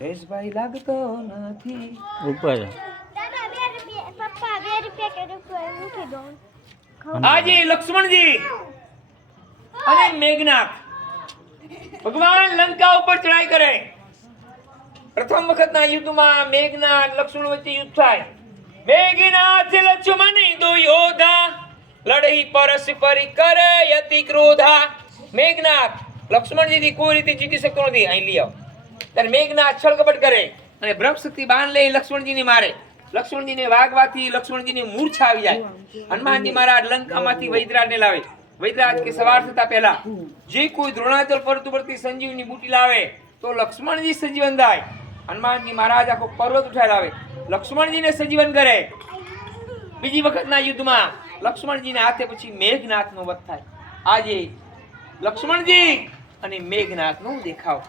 જયેશભાઈ લાગતો નથી ઉપર આજે લક્ષ્મણજી અને મેઘનાથ ભગવાન લંકા ઉપર ચડાઈ કરે. પ્રથમ વખતના યુદ્ધમાં મેઘનાથ લક્ષ્મણ વચ્ચે યુદ્ધ થાય. મેઘનાથ લક્ષ્મણ દો યોધા લડઈ પરસ્પર કરે અતિ ક્રોધા. મેઘનાથ લક્ષ્મણજીથી કોઈ રીતે જીતી શકતો નથી. અહીં લઈ આવો. ત્યારે મેઘનાથ છળકપટ કરે અને બ્રહ્મશક્તિ બાણ લઈ લક્ષ્મણજીને મારે. લક્ષ્મણજીને વાગવાથી લક્ષ્મણજીને મૂર્છા આવી જાય. હનુમાનજી મહારાજ લંકામાંથી વૈદરાજને લાવે. વૈદરાજ કે સવાર થતા પહેલા જે કોઈ દ્રોણાચલ પર્વત ઉપરથી સંજીવની બુટી લાવે તો લક્ષ્મણજી સજીવન થાય. હનુમાનજી મહારાજ આખો પર્વત ઉઠાઈ લાવે, લક્ષ્મણજીને સજીવન કરે. બીજી વખતના યુદ્ધમાં લક્ષ્મણજીના હાથે પછી મેઘનાથનો વધ થાય. આજે લક્ષ્મણજી અને મેઘનાથનો દેખાવ.